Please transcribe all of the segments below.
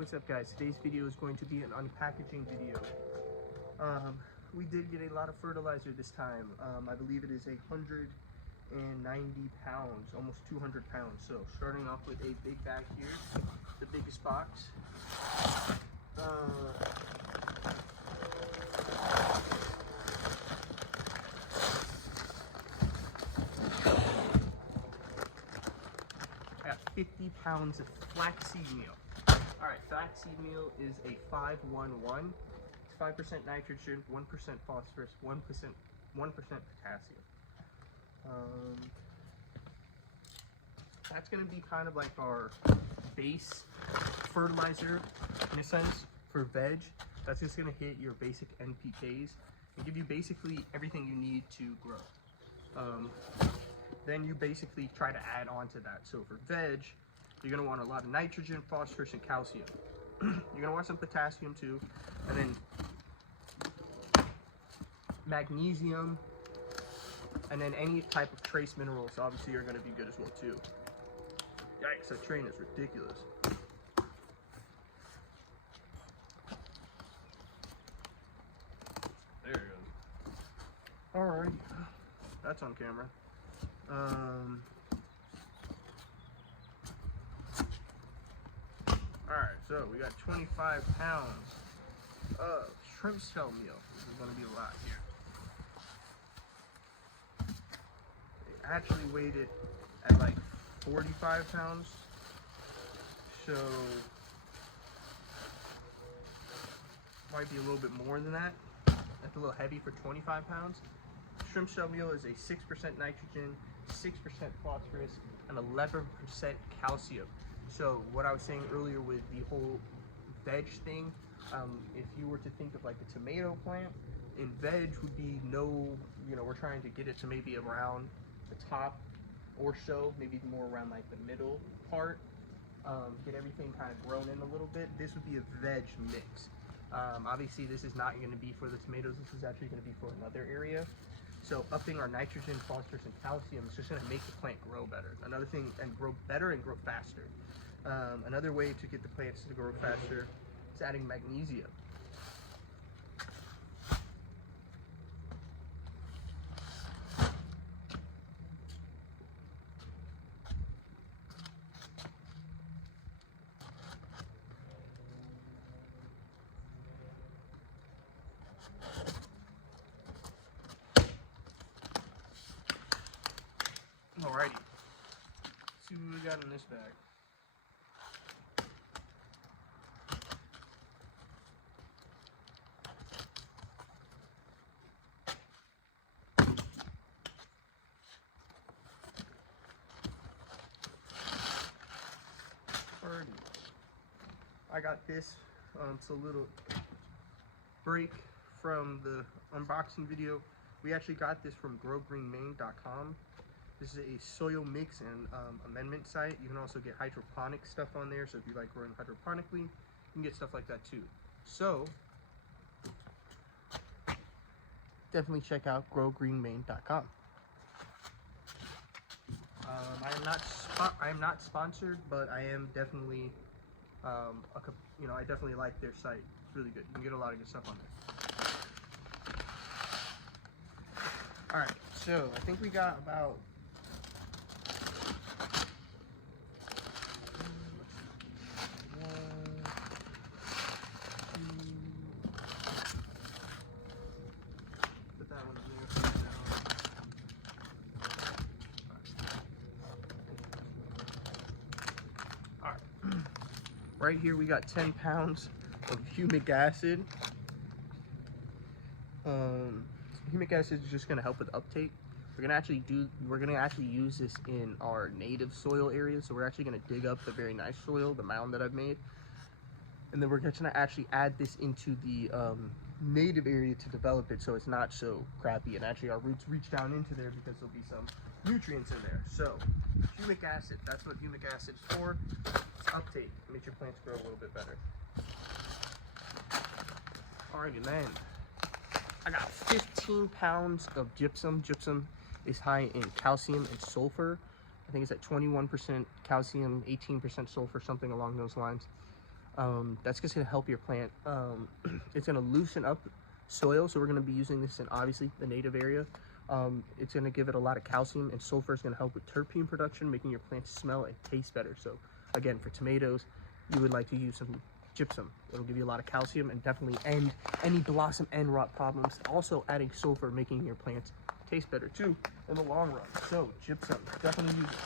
what's up guys? Today's video is going to be an unpackaging video. We did get a lot of fertilizer this time. I believe it is 190 pounds, almost 200 pounds. So starting off with a big bag here, the biggest box. I got 50 pounds of flaxseed meal. Alright, flaxseed meal is a 511. It's 5% nitrogen, 1% phosphorus, 1% potassium. That's going to be kind of like our base fertilizer in a sense for veg. That's just going to hit your basic NPKs and give you basically everything you need to grow. Then you basically try to add on to that. So for veg, you're going to want a lot of nitrogen, phosphorus, and calcium. You're going to want some potassium too, and then magnesium, and then any type of trace minerals obviously are going to be good as well too. Yikes, that train is ridiculous. There it goes. Alright, that's on camera. Alright, so we got 25 pounds of shrimp shell meal. This is going to be a lot here. It actually weighed it at like 45 pounds. So, might be a little bit more than that. That's a little heavy for 25 pounds. Shrimp shell meal is a 6% nitrogen, 6% phosphorus, and 11% calcium. So what I was saying earlier with the whole veg thing, if you were to think of like a tomato plant, in veg would be we're trying to get it to maybe around the top or so, maybe more around like the middle part, get everything kind of grown in a little bit. This would be a veg mix. Obviously this is not going to be for the tomatoes, this is actually going to be for another area. So upping our nitrogen, phosphorus, and calcium is just going to make the plant grow better. Another thing, and grow better and grow faster. Another way to get the plants to grow faster is adding magnesium. Alrighty, let's see what we got in this bag. Alrighty, I got this. It's a little break from the unboxing video. We actually got this from growgreenmaine.com. This is a soil mix and amendment site. You can also get hydroponic stuff on there. So if you like growing hydroponically, you can get stuff like that too. So definitely check out growgreenmaine.com. I am not sponsored, but I am definitely I definitely like their site. It's really good. You can get a lot of good stuff on there. All right, so I think we got about right here we got 10 pounds of humic acid. Humic acid is just going to help with uptake. We're gonna actually use this in our native soil area. So we're actually going to dig up the very nice soil, the mound that I've made, and then we're going to actually add this into the native area to develop it so it's not so crappy, and actually our roots reach down into there because there'll be some nutrients in there. So humic acid, that's what humic acid is for. It's uptake, it makes your plants grow a little bit better. Alrighty, man, I got 15 pounds of gypsum. Gypsum is high in calcium and sulfur. I think it's at 21% calcium, 18% sulfur, something along those lines. That's just going to help your plant. It's going to loosen up soil, so we're going to be using this in obviously the native area. It's going to give it a lot of calcium, and sulfur is going to help with terpene production, making your plants smell and taste better. So again, for tomatoes, you would like to use some gypsum. It'll give you a lot of calcium and definitely end any blossom end rot problems. Also adding sulfur, making your plants taste better too in the long run. So gypsum, definitely use it.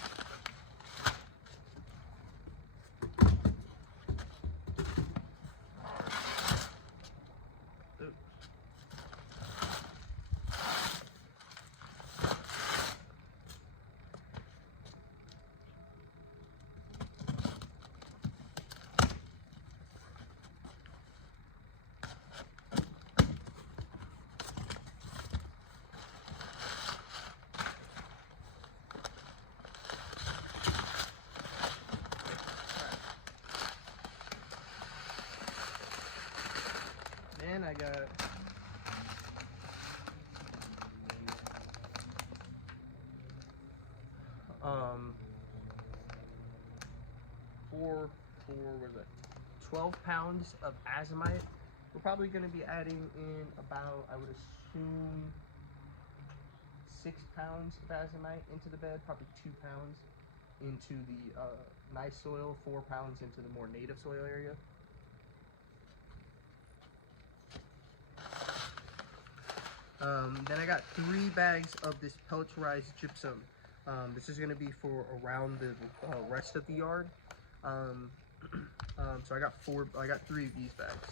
Then I got what is it? 12 pounds of azomite. We're probably going to be adding in about, I would assume, 6 pounds of azomite into the bed, probably 2 pounds into the nice soil, 4 pounds into the more native soil area. Then I got 3 bags of this pelletized gypsum. This is going to be for around the rest of the yard. So I got 3 of these bags.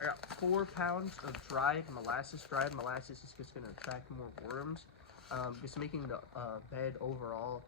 I got 4 pounds of dried molasses. Dried molasses is just going to attract more worms, just making the bed overall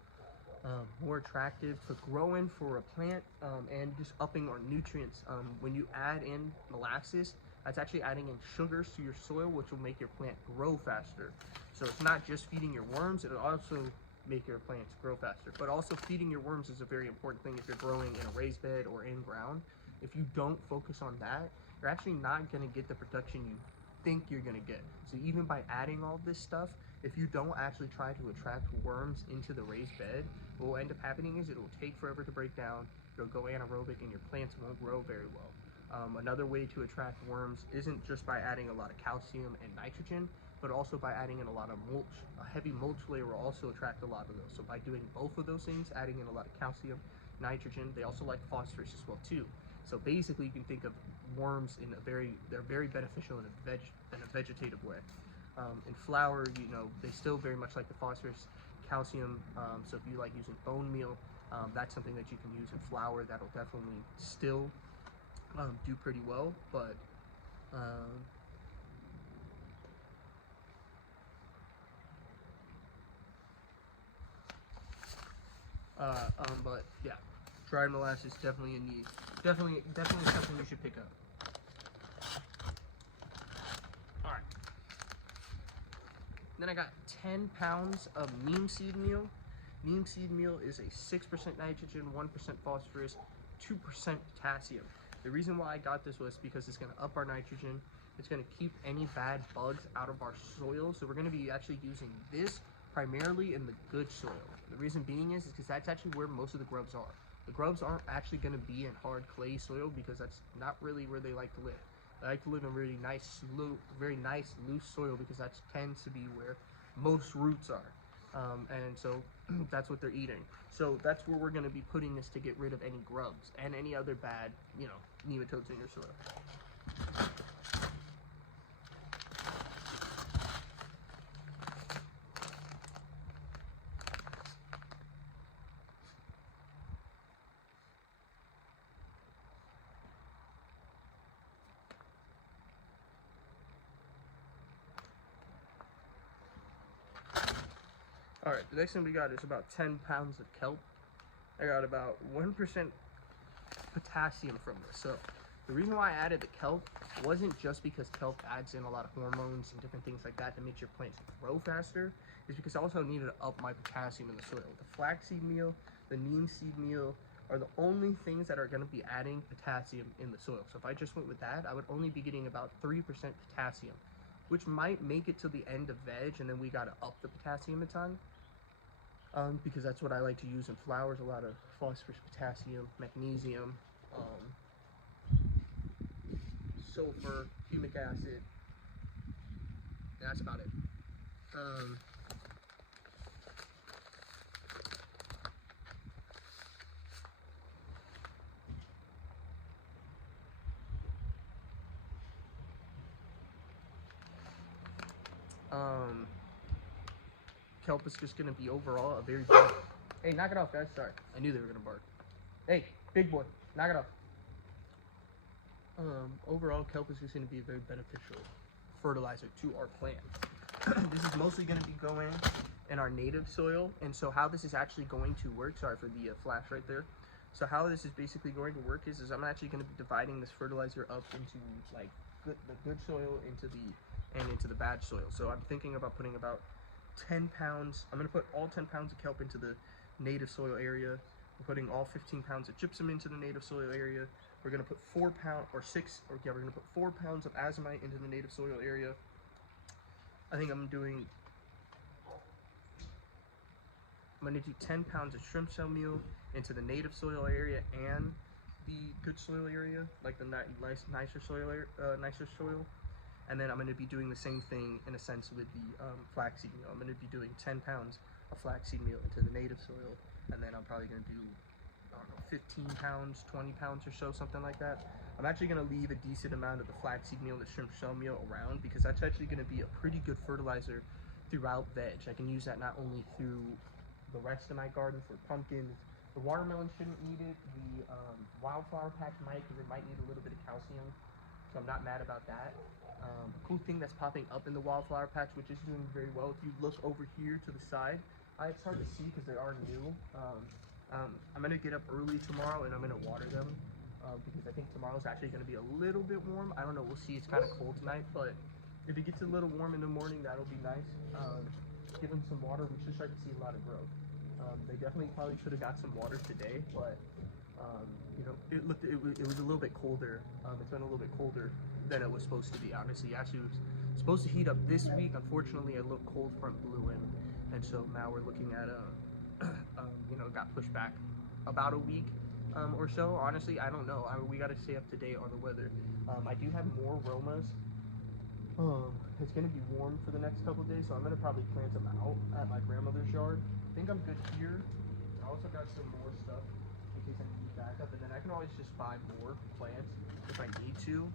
more attractive to grow in for a plant, and just upping our nutrients. When you add in molasses, that's actually adding in sugars to your soil, which will make your plant grow faster. So it's not just feeding your worms, it'll also make your plants grow faster. But also feeding your worms is a very important thing if you're growing in a raised bed or in ground. If you don't focus on that, you're actually not going to get the production you think you're going to get. So even by adding all this stuff, if you don't actually try to attract worms into the raised bed, what will end up happening is it'll take forever to break down, it'll go anaerobic, and your plants won't grow very well. Another way to attract worms isn't just by adding a lot of calcium and nitrogen, but also by adding in a lot of mulch. A heavy mulch layer will also attract a lot of those. So by doing both of those things, adding in a lot of calcium, nitrogen, they also like phosphorus as well too. So basically you can think of worms in they're very beneficial in a vegetative way. In flour, they still very much like the phosphorus, calcium. So if you like using bone meal, that's something that you can use in flour. That'll definitely still do pretty well. But but yeah, dried molasses definitely a need. Definitely something you should pick up. All right. Then I got 10 pounds of neem seed meal. Neem seed meal is a 6% nitrogen, 1% phosphorus, 2% potassium. The reason why I got this was because it's going to up our nitrogen. It's going to keep any bad bugs out of our soil. So we're going to be actually using this primarily in the good soil. The reason being is because that's actually where most of the grubs are. The grubs aren't actually going to be in hard clay soil because that's not really where they like to live. They like to live in really nice, very nice, loose soil because that tends to be where most roots are. And so that's what they're eating. So that's where we're going to be putting this to get rid of any grubs and any other bad, nematodes in your soil. Alright, the next thing we got is about 10 pounds of kelp. I got about 1% potassium from this. So the reason why I added the kelp wasn't just because kelp adds in a lot of hormones and different things like that make your plants grow faster. It's because I also needed to up my potassium in the soil. The flaxseed meal, the neem seed meal are the only things that are going to be adding potassium in the soil. So if I just went with that, I would only be getting about 3% potassium, which might make it to the end of veg, and then we got to up the potassium a ton. because that's what I like to use in flowers. A lot of phosphorus, potassium, magnesium, sulfur, humic acid. That's about it. Kelp is just going to be overall a very good... Hey, knock it off, guys. Sorry. I knew they were going to bark. Hey, big boy, knock it off. Overall, kelp is just going to be a very beneficial fertilizer to our plant. This is mostly going to be going in our native soil, and so how this is actually going to work, sorry for the flash right there. So how this is basically going to work is I'm actually going to be dividing this fertilizer up into like the good soil into the bad soil. So I'm thinking about putting about 10 pounds. I'm going to put all 10 pounds of kelp into the native soil area. We're putting all 15 pounds of gypsum into the native soil area. We're going to put 4 pounds or 6, or yeah, we're going to put 4 pounds of azomite into the native soil area. I think I'm going to do 10 pounds of shrimp shell meal into the native soil area and the good soil area, like the nicer soil. And then I'm going to be doing the same thing in a sense with the flaxseed meal. I'm going to be doing 10 pounds of flaxseed meal into the native soil, and then I'm probably going to do, I don't know, 15 pounds, 20 pounds or so, something like that. I'm actually going to leave a decent amount of the flaxseed meal and the shrimp shell meal around, because that's actually going to be a pretty good fertilizer throughout veg. I can use that not only through the rest of my garden for pumpkins. The watermelon shouldn't need it. The wildflower patch might, because it might need a little bit of calcium, so I'm not mad about that. A cool thing that's popping up in the wildflower patch, which is doing very well, if you look over here to the side, it's hard to see because they are new. I'm going to get up early tomorrow and I'm going to water them, because I think tomorrow's actually going to be a little bit warm. I don't know, we'll see. It's kind of cold tonight, but if it gets a little warm in the morning, that'll be nice. Give them some water. We should start to see a lot of growth. They definitely probably should have got some water today, but you know, it was a little bit colder. It's been a little bit colder than it was supposed to be. Honestly, actually, it was supposed to heat up this week. Unfortunately, a little cold front blew in, and so now we're looking at you know, got pushed back about a week or so. Honestly, I don't know. We got to stay up to date on the weather. I do have more Romas. It's going to be warm for the next couple of days, so I'm going to probably plant them out at my grandmother's yard. I think I'm good here. I also got some more stuff in case I need backup, and then I can always just buy more plants if I need to.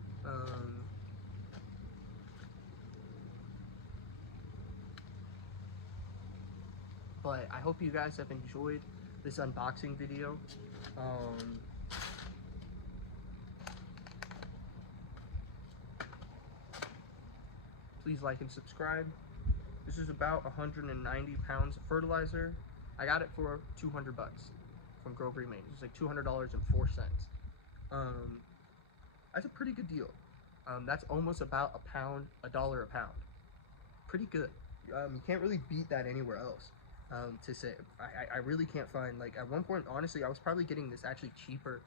But I hope you guys have enjoyed this unboxing video. Please like and subscribe. This is about 190 pounds of fertilizer. I got it for 200 bucks from Grove Remains. It's like $200.04. That's a pretty good deal. That's almost about $1 a pound. Pretty good. You can't really beat that anywhere else. To say, I really can't find, like, at one point, honestly, I was probably getting this actually cheaper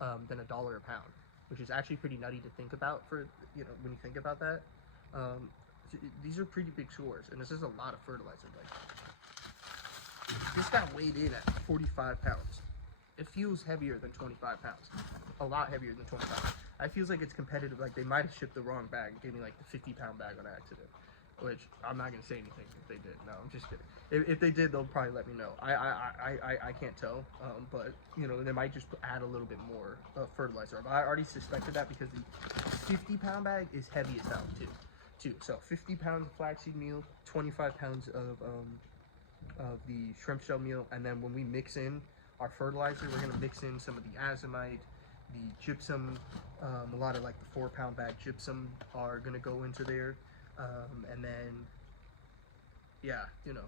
than $1 a pound, which is actually pretty nutty to think about for, you know, when you think about that. These are pretty big scores, and this is a lot of fertilizer. Like, this got weighed in at 45 pounds. It feels heavier than 25 pounds. A lot heavier than 25. It feels like it's competitive. Like, they might have shipped the wrong bag and gave me like the 50-pound bag on accident. Which I'm not gonna say anything if they did. No, I'm just kidding. If they did, they'll probably let me know. I can't tell. But you know, they might just add a little bit more fertilizer. But I already suspected that because the 50-pound bag is heavy as hell too. So 50 pounds of flaxseed meal, 25 pounds of the shrimp shell meal, and then when we mix in our fertilizer, we're gonna mix in some of the azomite, the gypsum. A lot of like the 4-pound bag gypsum are gonna go into there. And then, yeah, you know.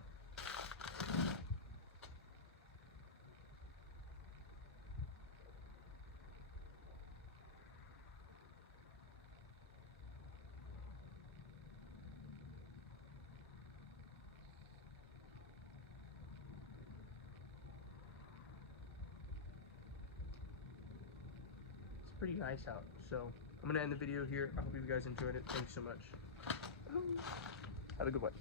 It's pretty nice out. So I'm gonna end the video here. I hope you guys enjoyed it. Thanks so much. Have a good one.